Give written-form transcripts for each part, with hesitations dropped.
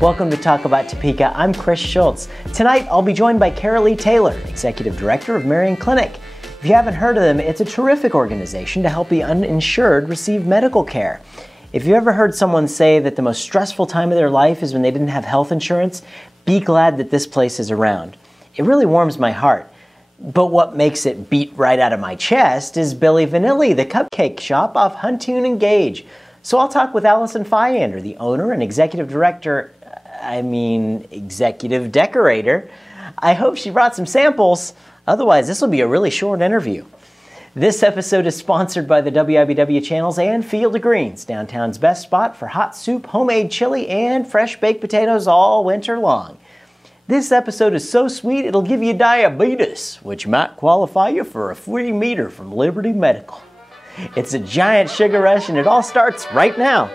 Welcome to Talk About Topeka. I'm Chris Schultz. Tonight, I'll be joined by Karily Taylor, Executive Director of Marian Clinic. If you haven't heard of them, it's a terrific organization to help the uninsured receive medical care. If you ever heard someone say that the most stressful time of their life is when they didn't have health insurance, be glad that this place is around. It really warms my heart. But what makes it beat right out of my chest is Billy Vanilly, the Cupcake shop off Huntoon and Gage. So I'll talk with Allyson, Fiander, the owner and executive decorator. I hope she brought some samples. Otherwise, this will be a really short interview. This episode is sponsored by the WIBW channels and Field of Greens, downtown's best spot for hot soup, homemade chili, and fresh baked potatoes all winter long. This episode is so sweet it'll give you diabetes, which might qualify you for a free meter from Liberty Medical. It's a giant sugar rush and it all starts right now.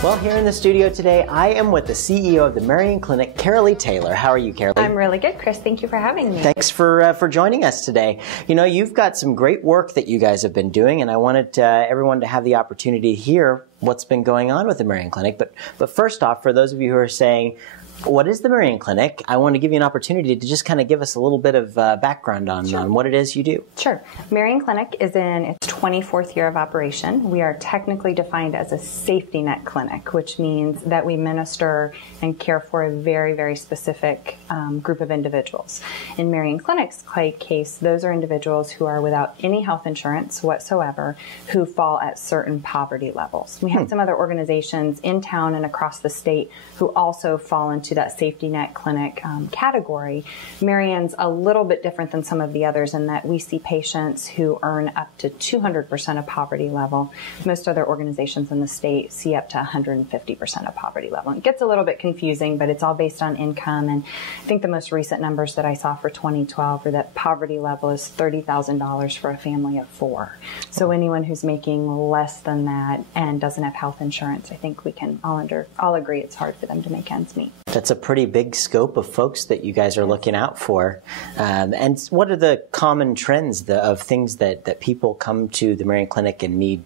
Well, here in the studio today, I am with the CEO of the Marian Clinic, Karily Taylor. How are you, Karily? I'm really good, Chris. Thank you for having me. Thanks for joining us today. You know, you've got some great work that you guys have been doing, and I wanted everyone to have the opportunity to hear what's been going on with the Marian Clinic. But first off, for those of you who are saying, what is the Marian Clinic? I want to give you an opportunity to just kind of give us a little bit of background on what it is you do. Sure. Marian Clinic is in its 24th year of operation. We are technically defined as a safety net clinic, which means that we minister and care for a very, very specific group of individuals. In Marian Clinic's case, those are individuals who are without any health insurance whatsoever, who fall at certain poverty levels. We have some other organizations in town and across the state who also fall into that safety net clinic category. Marian's a little bit different than some of the others in that we see patients who earn up to 200% of poverty level. Most other organizations in the state see up to 150% of poverty level. It gets a little bit confusing, but it's all based on income. And I think the most recent numbers that I saw for 2012 are that poverty level is $30,000 for a family of 4. So anyone who's making less than that and doesn't have health insurance, I think we can all agree it's hard for them to make ends meet. That's a pretty big scope of folks that you guys are looking out for. And what are the common trends of things that people come to the Marian Clinic and need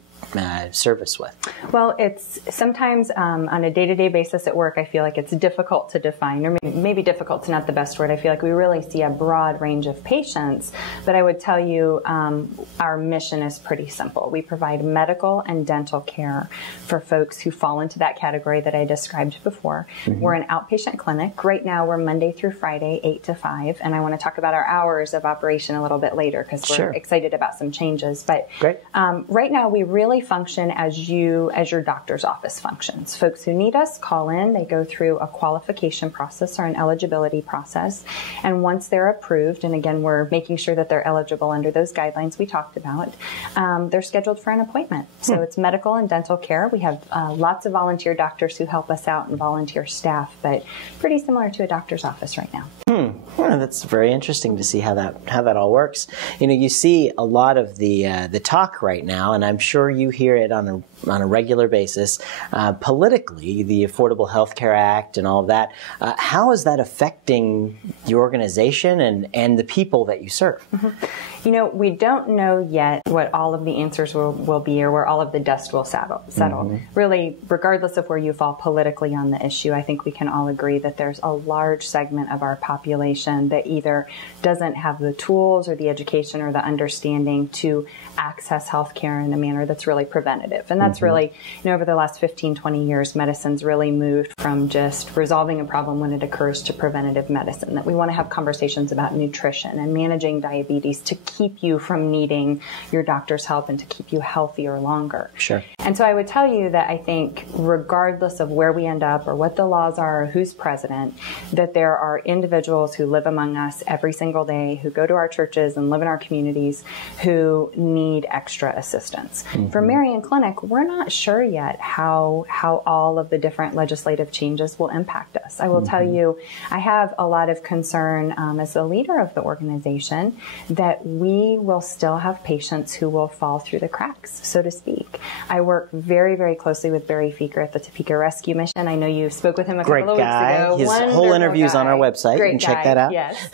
service with? Well, it's sometimes on a day-to-day basis at work, I feel like it's difficult to define, or maybe difficult is not the best word. I feel like we really see a broad range of patients, but I would tell you our mission is pretty simple. We provide medical and dental care for folks who fall into that category that I described before. We're an outpatient clinic. Right now, we're Monday through Friday, 8 to 5, and I want to talk about our hours of operation a little bit later because we're excited about some changes. But right now, we really function as your doctor's office functions. Folks who need us call in, they go through a qualification process or an eligibility process, and once they're approved, and again we're making sure that they're eligible under those guidelines we talked about, they're scheduled for an appointment. So it's medical and dental care. We have lots of volunteer doctors who help us out and volunteer staff, but pretty similar to a doctor's office right now. Well, that's very interesting to see how that all works. You know, you see a lot of the talk right now, and I'm sure you hear it on a regular basis. Politically, the Affordable Health Care Act and all of that. How is that affecting your organization and the people that you serve? You know, we don't know yet what all of the answers will be or where all of the dust will settle. Really, regardless of where you fall politically on the issue, I think we can all agree that there's a large segment of our population that either doesn't have the tools or the education or the understanding to access health care in a manner that's really preventative. And that's really, you know, over the last 15, 20 years, medicine's really moved from just resolving a problem when it occurs to preventative medicine, that we want to have conversations about nutrition and managing diabetes to keep you from needing your doctor's help and to keep you healthier longer. And so I would tell you that I think regardless of where we end up or what the laws are or who's president, that there are individuals who live among us every single day, who go to our churches and live in our communities, who need extra assistance. For For Marian Clinic, we're not sure yet how all of the different legislative changes will impact us. I will tell you, I have a lot of concern as the leader of the organization that we will still have patients who will fall through the cracks, so to speak. I work very, very closely with Barry Feeker at the Topeka Rescue Mission. I know you spoke with him a couple of weeks ago. His whole interview is on our website. Great you can check guy. that out. Yes.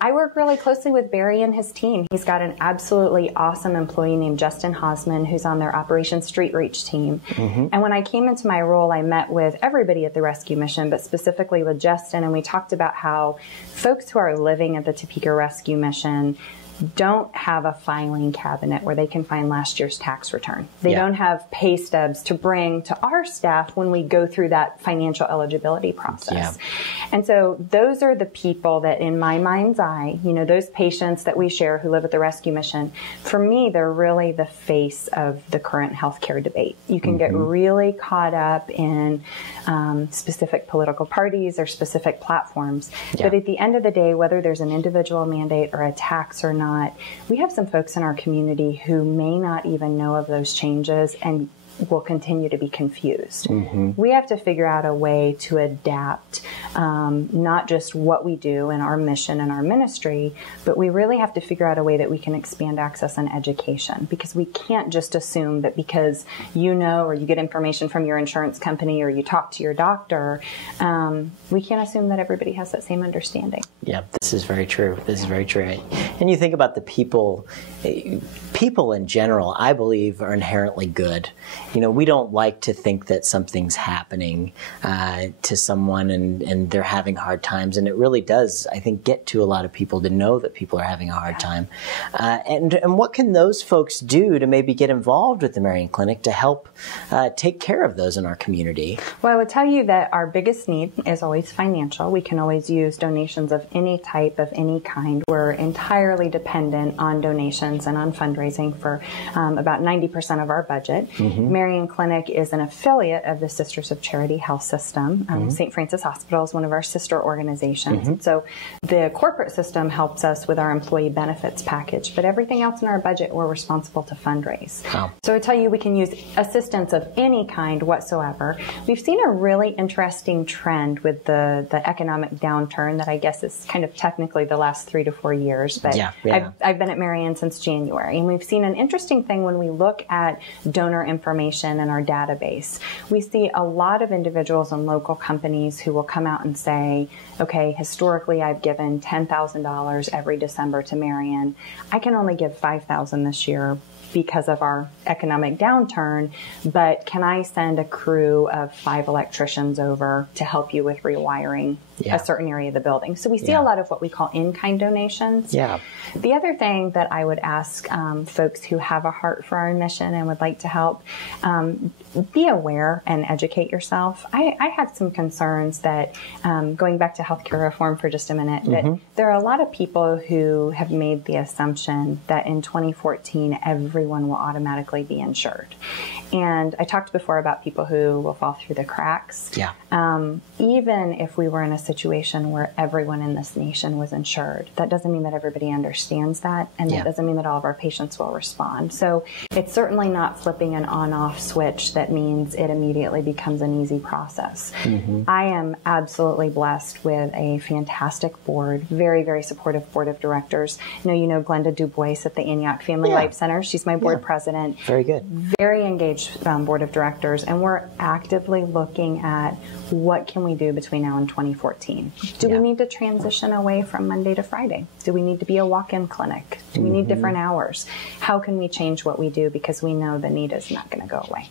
I work really closely with Barry and his team. He's got an absolutely awesome employee named Justin Hosman, who's on their Operation Street Reach team. And when I came into my role, I met with everybody at the Rescue Mission, but specifically with Justin, and we talked about how folks who are living at the Topeka Rescue Mission don't have a filing cabinet where they can find last year's tax return. They don't have pay stubs to bring to our staff when we go through that financial eligibility process. And so those are the people that in my mind's eye, you know, those patients that we share who live at the Rescue Mission, for me, they're really the face of the current healthcare debate. You can get really caught up in specific political parties or specific platforms. But at the end of the day, whether there's an individual mandate or a tax or not, we have some folks in our community who may not even know of those changes and will continue to be confused. We have to figure out a way to adapt not just what we do in our mission and our ministry, but we really have to figure out a way that we can expand access and education, because we can't just assume that because you know or you get information from your insurance company or you talk to your doctor, we can't assume that everybody has that same understanding. Yeah, this is very true. This is very true. And you think about the people in general, I believe, are inherently good. You know, we don't like to think that something's happening to someone and they're having hard times. And it really does, I think, get to a lot of people to know that people are having a hard time. And what can those folks do to maybe get involved with the Marian Clinic to help take care of those in our community? Well, I would tell you that our biggest need is always financial. We can always use donations of any type, of any kind. We're entirely dependent on donations and on fundraising for about 90% of our budget. Marian Clinic is an affiliate of the Sisters of Charity Health System. St. Francis Hospital is one of our sister organizations. And so the corporate system helps us with our employee benefits package, but everything else in our budget we're responsible to fundraise. So I tell you, we can use assistance of any kind whatsoever. We've seen a really interesting trend with the economic downturn that I guess is kind of technically the last 3 to 4 years, but I've been at Marian since January, and we've seen an interesting thing when we look at donor information in our database. We see a lot of individuals and local companies who will come out and say, okay, historically I've given $10,000 every December to Marian. I can only give $5,000 this year because of our economic downturn, but can I send a crew of 5 electricians over to help you with rewiring a certain area of the building? So we see a lot of what we call in-kind donations. The other thing that I would ask folks who have a heart for our mission and would like to help, be aware and educate yourself. I have some concerns that, going back to healthcare reform for just a minute, that there are a lot of people who have made the assumption that in 2014 everyone will automatically be insured. And I talked before about people who will fall through the cracks. Even if we were in a situation where everyone in this nation was insured, that doesn't mean that everybody understands that, and that doesn't mean that all of our patients will respond. So it's certainly not flipping an on-off switch that means it immediately becomes an easy process. I am absolutely blessed with a fantastic board, very, very supportive board of directors. You know Glenda Dubois at the Antioch Family Life Center. She's my board president. Very good. Very engaged board of directors, and we're actively looking at what can we do between now and 2014. Do we need to transition away from Monday to Friday? Do we need to be a walk-in clinic? Do we need different hours? How can we change what we do, because we know the need is not going to go away?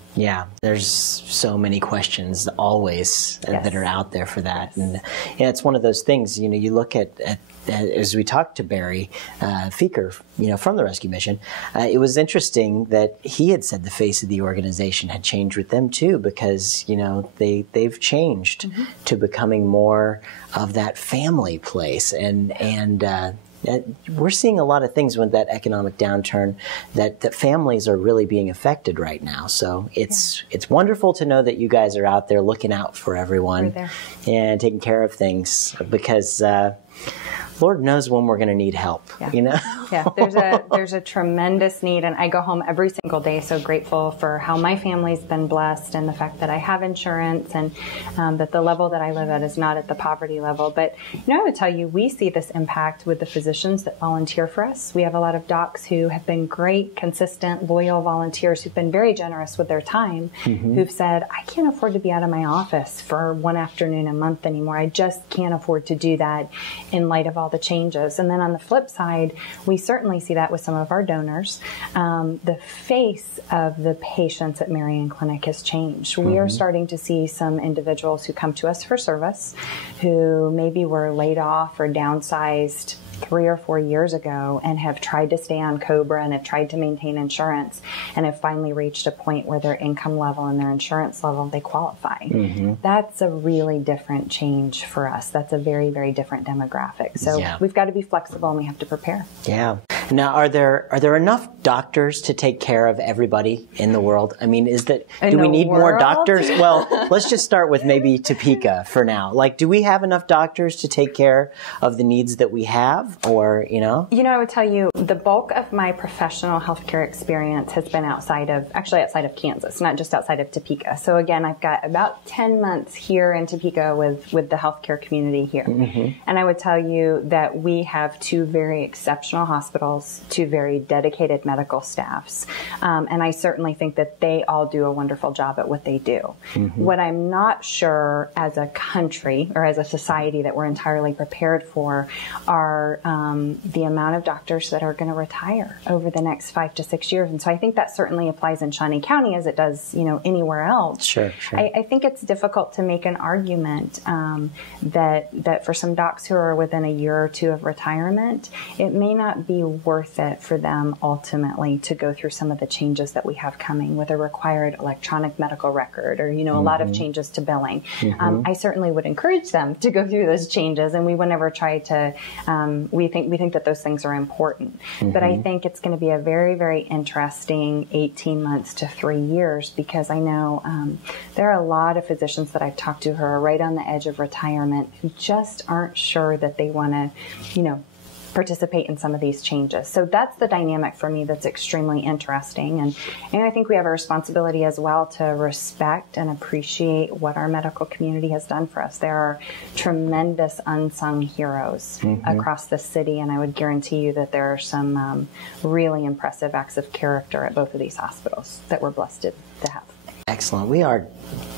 There's so many questions always that are out there for that. And it's one of those things, you look at as we talked to Barry Feeker, from the Rescue Mission, it was interesting that he had said the face of the organization had changed with them too, because, they've changed to becoming more of that family place. And we're seeing a lot of things with that economic downturn that families are really being affected right now. So it's wonderful to know that you guys are out there looking out for everyone and taking care of things, because Lord knows when we're going to need help, you know? Yeah, there's a tremendous need, and I go home every single day so grateful for how my family's been blessed and the fact that I have insurance and that the level that I live at is not at the poverty level. But, you know, I would tell you, we see this impact with the physicians that volunteer for us. We have a lot of docs who have been great, consistent, loyal volunteers who've been very generous with their time, who've said, I can't afford to be out of my office for one afternoon a month anymore. I just can't afford to do that in light of all the changes. And then on the flip side, we certainly see that with some of our donors. The face of the patients at Marian Clinic has changed. We are starting to see some individuals who come to us for service who maybe were laid off or downsized 3 or 4 years ago and have tried to stay on COBRA and have tried to maintain insurance and have finally reached a point where their income level and their insurance level, they qualify. That's a really different change for us. That's a very, very different demographic. So we've got to be flexible and we have to prepare. Yeah. Now, are there enough doctors to take care of everybody in the world? I mean, do we need more doctors? Well, let's just start with maybe Topeka for now. Like, do we have enough doctors to take care of the needs that we have? Or, you know? You know, I would tell you the bulk of my professional healthcare experience has been outside of Kansas, not just outside of Topeka. So again, I've got about 10 months here in Topeka with the healthcare community here. And I would tell you that we have 2 very exceptional hospitals, 2 very dedicated medical staffs. And I certainly think that they all do a wonderful job at what they do. What I'm not sure as a country or as a society that we're entirely prepared for are the amount of doctors that are going to retire over the next 5 to 6 years. And so I think that certainly applies in Shawnee County as it does, you know, anywhere else. Sure. I think it's difficult to make an argument that for some docs who are within a year or 2 of retirement, it may not be worth it for them ultimately to go through some of the changes that we have coming with a required electronic medical record or, you know, a lot of changes to billing. I certainly would encourage them to go through those changes, and we would never try to we think that those things are important. But I think it's going to be a very, very interesting 18 months to 3 years, because I know there are a lot of physicians that I've talked to who are right on the edge of retirement who just aren't sure that they want to, you know, participate in some of these changes. So that's the dynamic for me that's extremely interesting. And I think we have a responsibility as well to respect and appreciate what our medical community has done for us. There are tremendous unsung heroes across the city, and I would guarantee you that there are some really impressive acts of character at both of these hospitals that we're blessed to have. Excellent. We are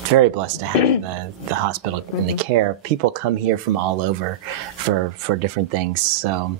very blessed to have the hospital and the care. People come here from all over for different things. So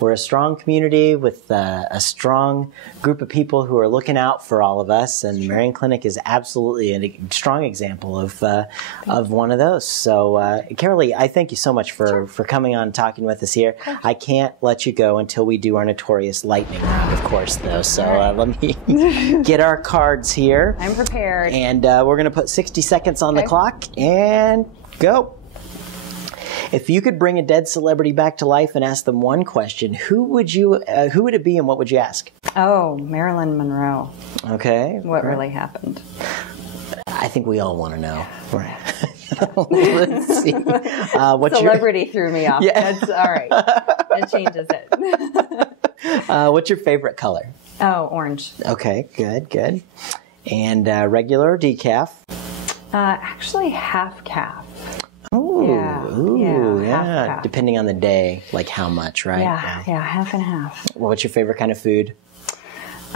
we're a strong community with a strong group of people who are looking out for all of us. And Marian Clinic is absolutely a strong example of one of those. So Karily, I thank you so much for coming on and talking with us here. I can't let you go until we do our notorious lightning round, of course, though. So let me get our cards here. I'm prepared. And we're going to put 60 seconds on the clock and go. If you could bring a dead celebrity back to life and ask them one question, who would it be and what would you ask? Oh, Marilyn Monroe. Okay. What really happened? I think we all want to know. Let's see. Celebrity threw me off. Yeah. That's all right. That changes it. What's your favorite color? Oh, orange. Okay, good. And regular decaf? Actually, half calf. Oh, half calf. Depending on the day, like how much, right? Yeah, half and half. What's your favorite kind of food?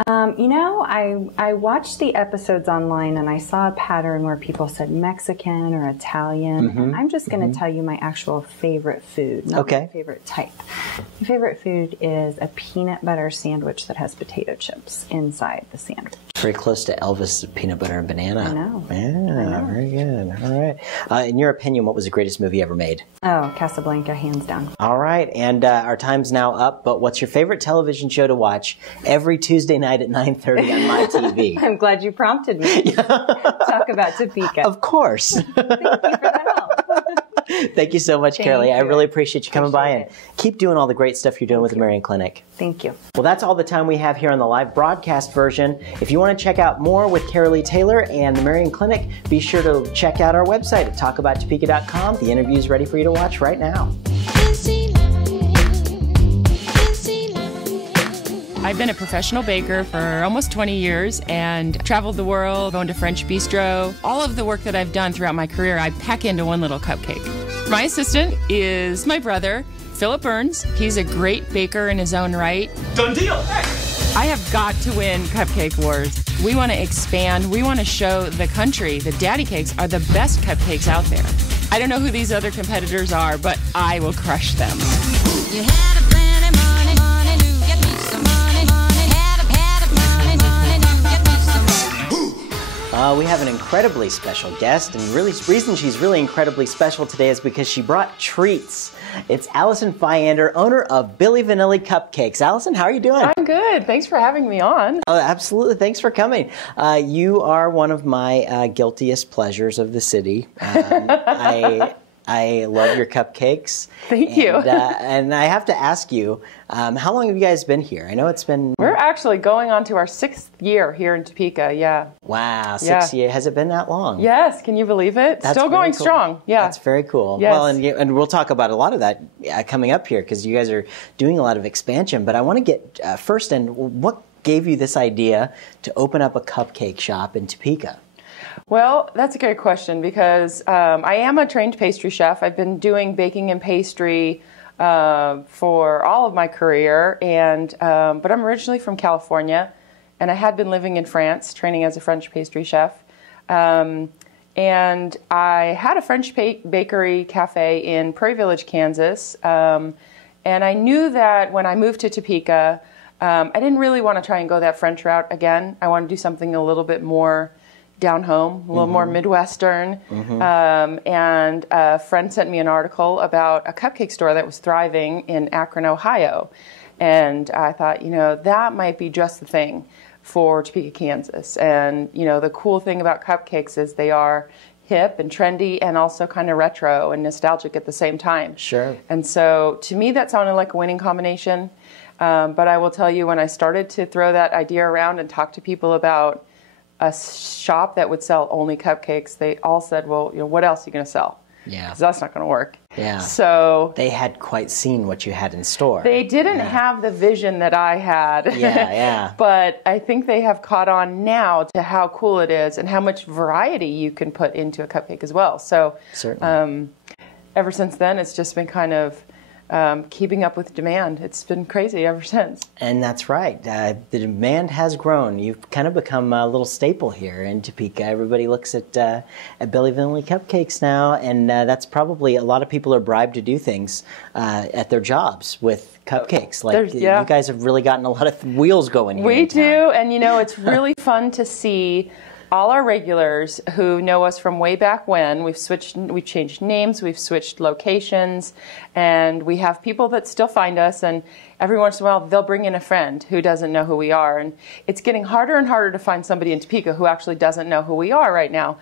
You know, I watched the episodes online and I saw a pattern where people said Mexican or Italian. And I'm just going to tell you my actual favorite food, not my favorite type. My favorite food is a peanut butter sandwich that has potato chips inside the sandwich. Very close to Elvis' peanut butter and banana. I know. Yeah, very good. All right. In your opinion, what was the greatest movie ever made? Oh, Casablanca, hands down. All right. And our time's now up, but what's your favorite television show to watch every Tuesday night at 9:30 on my TV? I'm glad you prompted me to talk about Topeka. Of course. Thank you for the help. Thank you so much, Karily. I really appreciate you coming by and keep doing all the great stuff you're doing with the Marian Clinic. Thank you. Well, that's all the time we have here on the live broadcast version. If you want to check out more with Karily Taylor and the Marian Clinic, be sure to check out our website at talkabouttopeka.com. The interview is ready for you to watch right now. I've been a professional baker for almost 20 years and traveled the world, owned a French bistro. All of the work that I've done throughout my career, I pack into one little cupcake. My assistant is my brother, Philip Burns. He's a great baker in his own right. Done deal! Hey. I have got to win Cupcake Wars. We want to expand. We want to show the country that Daddy Cakes are the best cupcakes out there. I don't know who these other competitors are, but I will crush them. You had a plenty money to get me some money. Had a money to get me some money. We have an incredibly special guest, and really, the reason she's really incredibly special today is because she brought treats. It's Allyson Fiander, owner of Billy Vanilly Cupcakes. Allyson, how are you doing? I'm good. Thanks for having me on. Oh, absolutely. Thanks for coming. You are one of my guiltiest pleasures of the city. I love your cupcakes. Thank you. And I have to ask you, how long have you guys been here? I know it's been... We're actually going on to our 6th year here in Topeka, yeah. Wow, 6 years. Has it been that long? Yes, can you believe it? That's still going cool. strong, yeah. That's very cool. Yes. Well, and we'll talk about a lot of that coming up here because you guys are doing a lot of expansion. But I want to get first in, what gave you this idea to open up a cupcake shop in Topeka? Well, that's a great question because I am a trained pastry chef. I've been doing baking and pastry for all of my career, but I'm originally from California, and I had been living in France, training as a French pastry chef. And I had a French bakery cafe in Prairie Village, Kansas, and I knew that when I moved to Topeka, I didn't really want to try and go that French route again. I wanted to do something a little bit more down home, a little more Midwestern. And a friend sent me an article about a cupcake store that was thriving in Akron, Ohio. And I thought, that might be just the thing for Topeka, Kansas. And, the cool thing about cupcakes is they are hip and trendy and also kind of retro and nostalgic at the same time. Sure. And so to me, that sounded like a winning combination. But I will tell you, when I started to throw that idea around and talk to people about a shop that would sell only cupcakes, they all said, well, what else are you going to sell? Yeah. Because that's not going to work. Yeah. So they had quite seen what you had in store. They didn't have the vision that I had. Yeah. But I think they have caught on now to how cool it is and how much variety you can put into a cupcake as well. So certainly. Ever since then, it's just been kind of keeping up with demand. It's been crazy ever since. And that's right. The demand has grown. You've kind of become a little staple here in Topeka. Everybody looks at Billy Vanilly Cupcakes now, and that's probably, a lot of people are bribed to do things at their jobs with cupcakes. Like you guys have really gotten a lot of wheels going here. We do, and it's really fun to see all our regulars who know us from way back when. We've changed names, we've switched locations, and we have people that still find us, and every once in a while they'll bring in a friend who doesn't know who we are. And it's getting harder and harder to find somebody in Topeka who actually doesn't know who we are right now.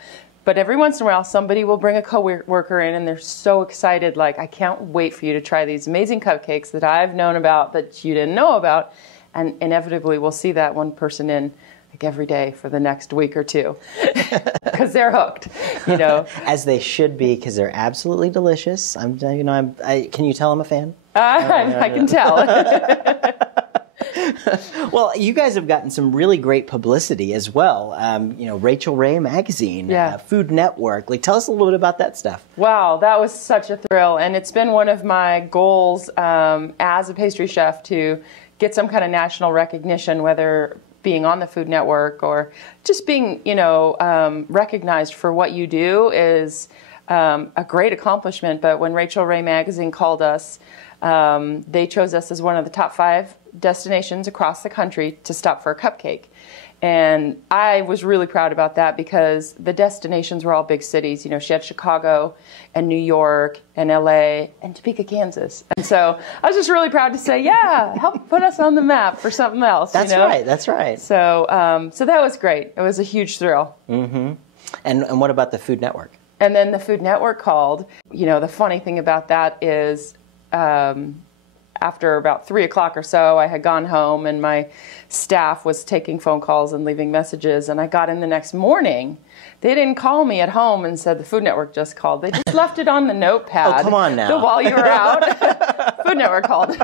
But every once in a while somebody will bring a coworker in and they're so excited, like, I can't wait for you to try these amazing cupcakes that I've known about that you didn't know about. And inevitably we'll see that one person in every day for the next week or two because they're hooked, As they should be, because they're absolutely delicious. Can you tell I'm a fan? I can tell. Well, you guys have gotten some really great publicity as well. Rachel Ray Magazine, Food Network. Tell us a little bit about that stuff. Wow, that was such a thrill, and it's been one of my goals as a pastry chef to get some kind of national recognition, whether being on the Food Network or just being, recognized for what you do is a great accomplishment. But when Rachel Ray Magazine called us, they chose us as one of the top 5 destinations across the country to stop for a cupcake. And I was really proud about that because the destinations were all big cities. She had Chicago and New York and LA and Topeka, Kansas. And so I was just really proud to say, help put us on the map for something else. That's right. That's right. So that was great. It was a huge thrill. Mm-hmm. And what about the Food Network? And then the Food Network called. The funny thing about that is after about 3 o'clock or so, I had gone home and my staff was taking phone calls and leaving messages. And I got in the next morning. They didn't call me at home and said the Food Network just called. They just left it on the notepad. Oh, come on now. So while you were out, Food Network called.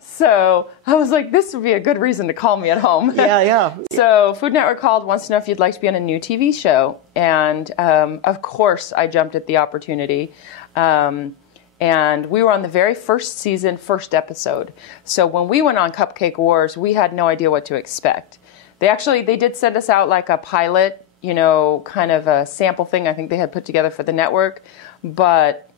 So I was like, this would be a good reason to call me at home. Yeah. So Food Network called, wants to know if you'd like to be on a new TV show. And of course, I jumped at the opportunity. And we were on the very first season, first episode. So when we went on Cupcake Wars, we had no idea what to expect. They did send us out like a pilot, kind of a sample thing I think they had put together for the network. But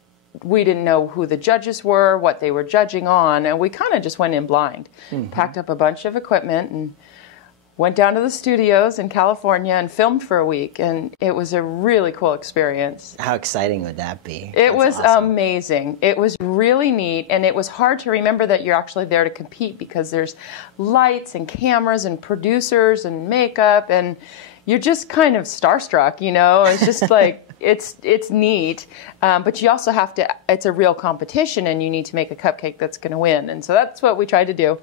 we didn't know who the judges were, what they were judging on, and we kind of just went in blind. Packed up a bunch of equipment and went down to the studios in California and filmed for a week, and it was a really cool experience. How exciting would that be? It was awesome. amazing. It was really neat, and it was hard to remember that you're actually there to compete because there's lights and cameras and producers and makeup, and you're just kind of starstruck, It's just like, it's neat, but you also have to, it's a real competition, and you need to make a cupcake that's going to win. And so that's what we tried to do.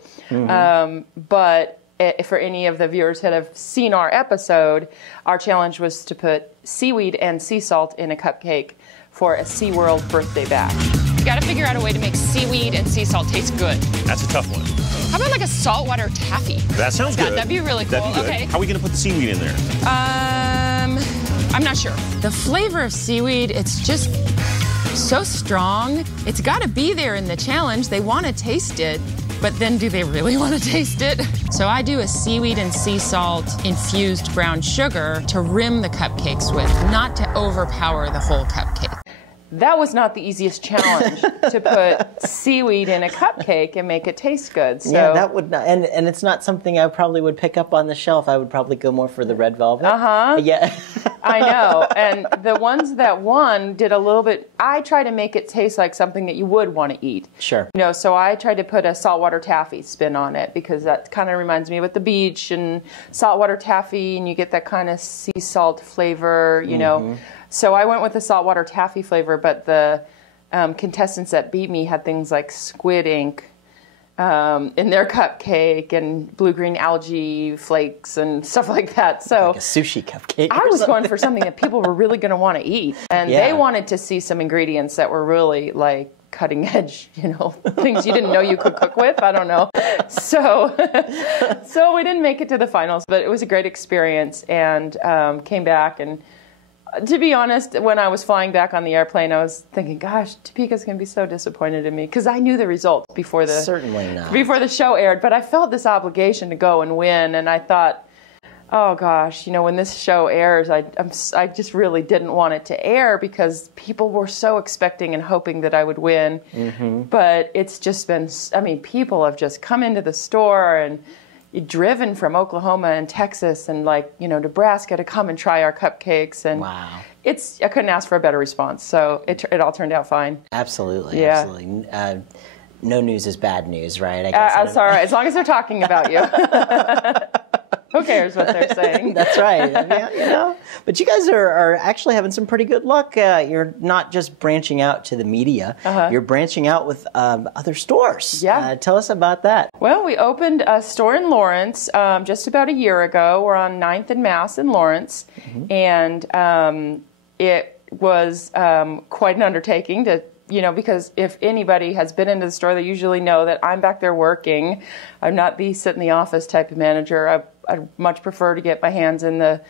But for any of the viewers that have seen our episode, our challenge was to put seaweed and sea salt in a cupcake for a SeaWorld birthday bash. You gotta figure out a way to make seaweed and sea salt taste good. That's a tough one. How about like a saltwater taffy? That sounds good. That'd be really cool. That'd be good. Okay. How are we gonna put the seaweed in there? I'm not sure. The flavor of seaweed, it's just so strong. It's gotta be there in the challenge. They wanna taste it, but then do they really wanna taste it? So I do a seaweed and sea salt infused brown sugar to rim the cupcakes with, not to overpower the whole cupcake. That was not the easiest challenge, to put seaweed in a cupcake and make it taste good. So. Yeah, that would not, and it's not something I probably would pick up on the shelf. I would probably go more for the red velvet. Yeah. I know. And the ones that won did a little bit, I try to make it taste like something that you would want to eat. Sure. So I tried to put a saltwater taffy spin on it because that kind of reminds me of the beach and saltwater taffy, and you get that kind of sea salt flavor, So I went with the saltwater taffy flavor, but the contestants that beat me had things like squid ink in their cupcake and blue-green algae flakes and stuff like that. So like a sushi cupcake. I was going for something that people were really going to want to eat. And they wanted to see some ingredients that were really like cutting edge, things you didn't know you could cook with. I don't know. So we didn't make it to the finals, but it was a great experience, and came back. And to be honest, when I was flying back on the airplane, I was thinking, gosh, Topeka's going to be so disappointed in me, because I knew the results before the show aired, but I felt this obligation to go and win, and I thought, oh gosh, when this show airs, I just really didn't want it to air because people were so expecting and hoping that I would win. But it's just been, people have just come into the store and driven from Oklahoma and Texas and Nebraska to come and try our cupcakes, and wow. I couldn't ask for a better response. So it all turned out fine. Absolutely, yeah. Absolutely. No news is bad news, right? I guess that's all right, as long as they're talking about you. Who cares what they're saying? That's right. But you guys are actually having some pretty good luck. You're not just branching out to the media. You're branching out with other stores. Yeah. Tell us about that. Well, we opened a store in Lawrence just about a year ago. We're on 9th and Mass in Lawrence. And it was quite an undertaking to because if anybody has been into the store, they usually know that I'm back there working. I'm not the sit in the office type of manager. I'd much prefer to get my hands in the,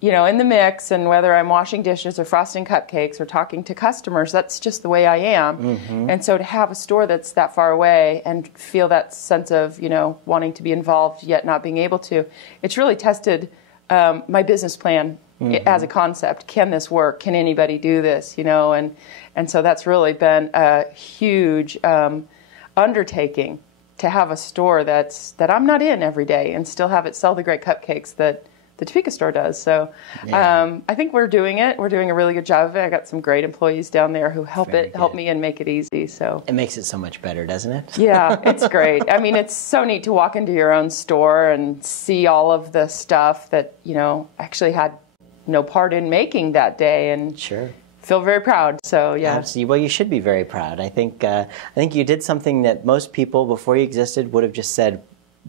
in the mix, and whether I'm washing dishes or frosting cupcakes or talking to customers, that's just the way I am. And so to have a store that's that far away and feel that sense of, wanting to be involved yet not being able to, it's really tested my business plan as a concept. Can this work? Can anybody do this? And so that's really been a huge undertaking to have a store that I'm not in every day and still have it sell the great cupcakes that the Topeka store does. So I think we're doing it. We're doing a really good job of it. I got some great employees down there who help me and make it easy. So it makes it so much better, doesn't it? Yeah, it's great. It's so neat to walk into your own store and see all of the stuff that, actually had no part in making that day, and sure. Feel very proud. So yeah. Absolutely. Well, you should be very proud. I think you did something that most people before you existed would have just said,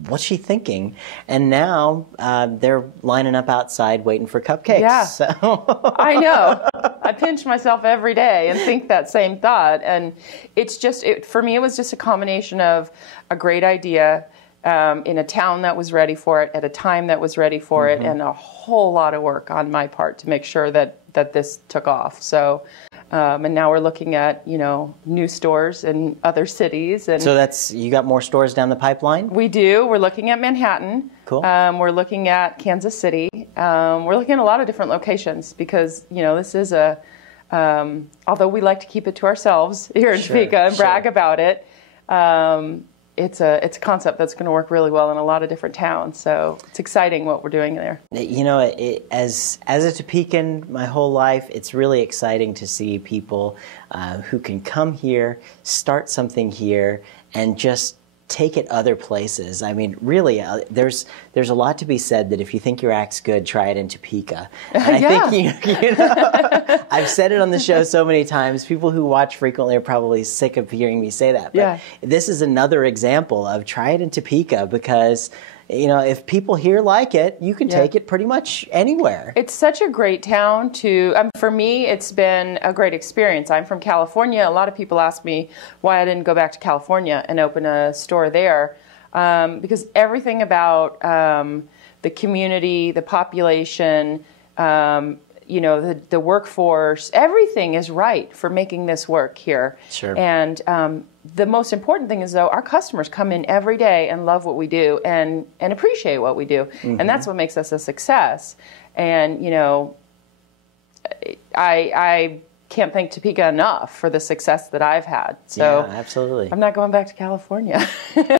"What's she thinking?" And now they're lining up outside waiting for cupcakes. Yeah. So. I know. I pinch myself every day and think that same thought. And it's just, for me, it was just a combination of a great idea in a town that was ready for it, at a time that was ready for it, and a whole lot of work on my part to make sure that this took off. So, and now we're looking at, new stores in other cities. And So you got more stores down the pipeline? we do. We're looking at Manhattan. Cool. We're looking at Kansas City. We're looking at a lot of different locations because, this is although we like to keep it to ourselves here in Topeka and brag about it, it's a concept that's going to work really well in a lot of different towns. So it's exciting what we're doing there. As a Topekan my whole life, it's really exciting to see people who can come here, start something here, and just take it other places. I mean, really, there's a lot to be said that if you think your act's good, try it in Topeka. And I think I've said it on the show so many times. People who watch frequently are probably sick of hearing me say that. But this is another example of try it in Topeka because if people here like it, you can take it pretty much anywhere. It's such a great town for me, it's been a great experience. I'm from California. A lot of people ask me why I didn't go back to California and open a store there. Because everything about the community, the population, the workforce, everything is right for making this work here. Sure. And the most important thing is, though, our customers come in every day and love what we do and appreciate what we do. And that's what makes us a success. And, I can't thank Topeka enough for the success that I've had. So yeah, absolutely. I'm not going back to California.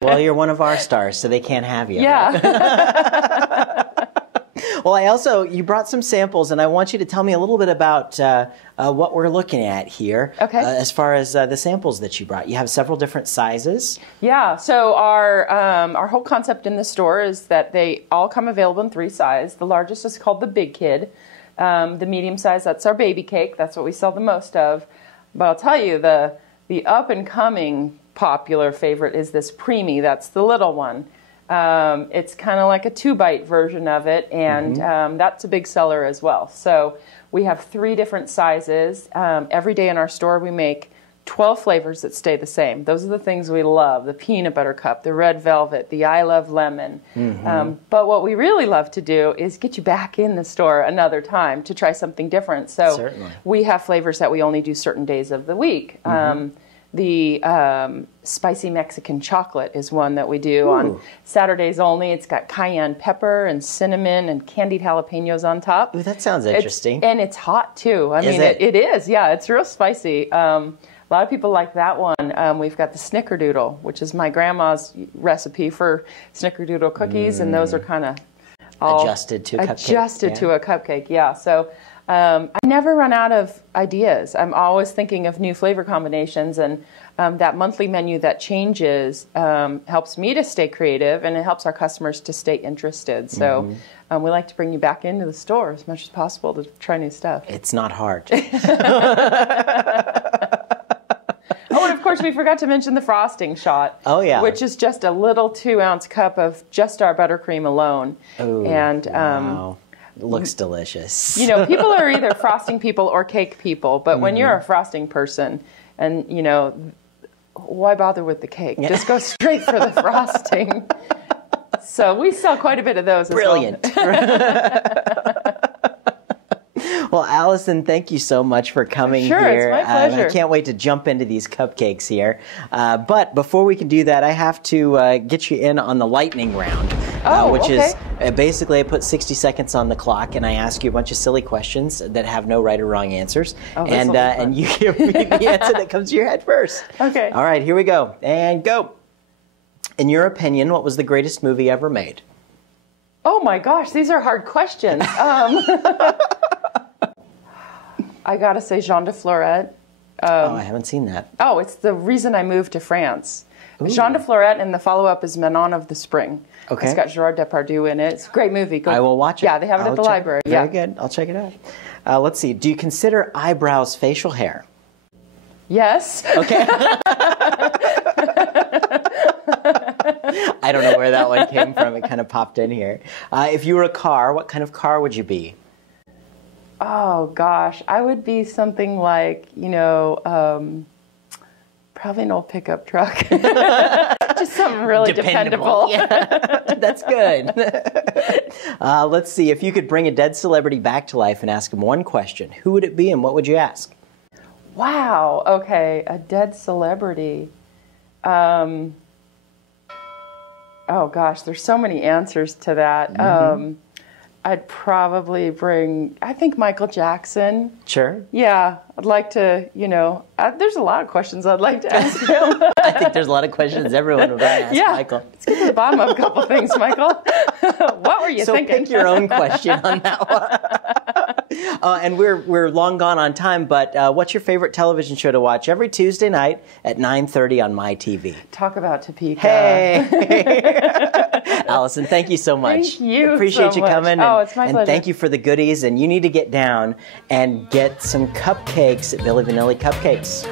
Well, you're one of our stars, so they can't have you. Yeah. Right? Well, you brought some samples, and I want you to tell me a little bit about what we're looking at here. Okay. As far as the samples that you brought. You have several different sizes. Yeah, so our whole concept in the store is that they all come available in 3 sizes. The largest is called the Big Kid. The medium size, that's our baby cake. That's what we sell the most of. But I'll tell you, the up-and-coming popular favorite is this Preemie. That's the little one. It's kind of like a 2-bite version of it, and that's a big seller as well. So we have 3 different sizes. Every day in our store we make 12 flavors that stay the same. Those are the things we love: the peanut butter cup, the red velvet, the I love lemon. But what we really love to do is get you back in the store another time to try something different. So Certainly. We have flavors that we only do certain days of the week. The spicy Mexican chocolate is one that we do on Saturdays only. It's got cayenne pepper and cinnamon and candied jalapenos on top. Ooh, that sounds interesting. And it's hot, too. I mean, it? It is. Yeah, it's real spicy. A lot of people like that one. We've got the Snickerdoodle, which is my grandma's recipe for Snickerdoodle cookies, and those are kind of adjusted to a cupcake. To a cupcake, yeah. So I never run out of ideas. I'm always thinking of new flavor combinations, and that monthly menu that changes helps me to stay creative, and it helps our customers to stay interested. So we like to bring you back into the store as much as possible to try new stuff. It's not hard. Oh, and of course, we forgot to mention the frosting shot. Oh, yeah. Which is just a little 2-ounce cup of just our buttercream alone. Ooh, and wow. It looks delicious. People are either frosting people or cake people, but when you're a frosting person, and why bother with the cake? Just go straight for the frosting. So we sell quite a bit of those. Brilliant. As well. Well, Allyson, thank you so much for coming here. It's my pleasure. I can't wait to jump into these cupcakes here. But before we can do that, I have to get you in on the lightning round. Which is basically I put 60 seconds on the clock and I ask you a bunch of silly questions that have no right or wrong answers. And you give me the answer that comes to your head first. Okay. All right, here we go. And go. In your opinion, what was the greatest movie ever made? Oh my gosh, these are hard questions. I gotta say Jean de Florette. I haven't seen that. Oh, it's the reason I moved to France. Ooh. Jean de Florette, and the follow-up is Manon of the Spring. Okay. It's got Gerard Depardieu in it. It's a great movie. I will watch it. Yeah, they have it at the library. Very good. I'll check it out. Let's see. Do you consider eyebrows facial hair? Yes. Okay. I don't know where that one came from. It kind of popped in here. If you were a car, what kind of car would you be? Oh, Oh gosh, I would be something like, probably an old pickup truck. Just something really dependable. Yeah. That's good. Let's see. If you could bring a dead celebrity back to life and ask him one question, who would it be and what would you ask? Wow. Okay. A dead celebrity. Oh gosh, there's so many answers to that. I'd probably bring, I think, Michael Jackson. Sure. Yeah, I'd like to, there's a lot of questions I'd like to ask him. I think there's a lot of questions everyone would want to ask Michael. Let's get to the bottom of a couple things, Michael. What were you thinking? So pick your own question on that one. And we're long gone on time, but what's your favorite television show to watch every Tuesday night at 9:30 on MyTV? Talk about Topeka. Hey! Allyson, thank you so much. Thank you Appreciate so you much. coming. Oh, it's my and pleasure. thank you for the goodies. And you need to get down and get some cupcakes at Billy Vanilly Cupcakes.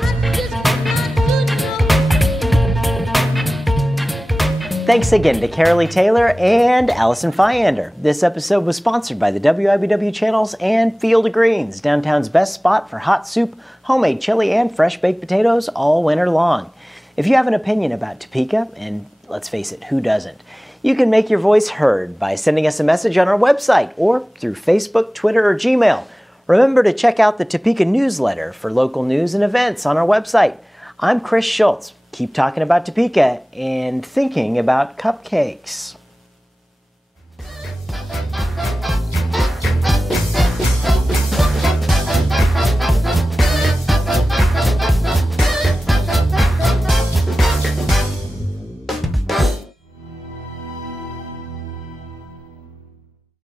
Thanks again to Karily Taylor and Allyson Fiander. This episode was sponsored by the WIBW channels and Field of Greens, downtown's best spot for hot soup, homemade chili, and fresh baked potatoes all winter long. If you have an opinion about Topeka, and let's face it, who doesn't? You can make your voice heard by sending us a message on our website or through Facebook, Twitter, or Gmail. Remember to check out the Topeka newsletter for local news and events on our website. I'm Chris Schultz. Keep talking about Topeka and thinking about cupcakes.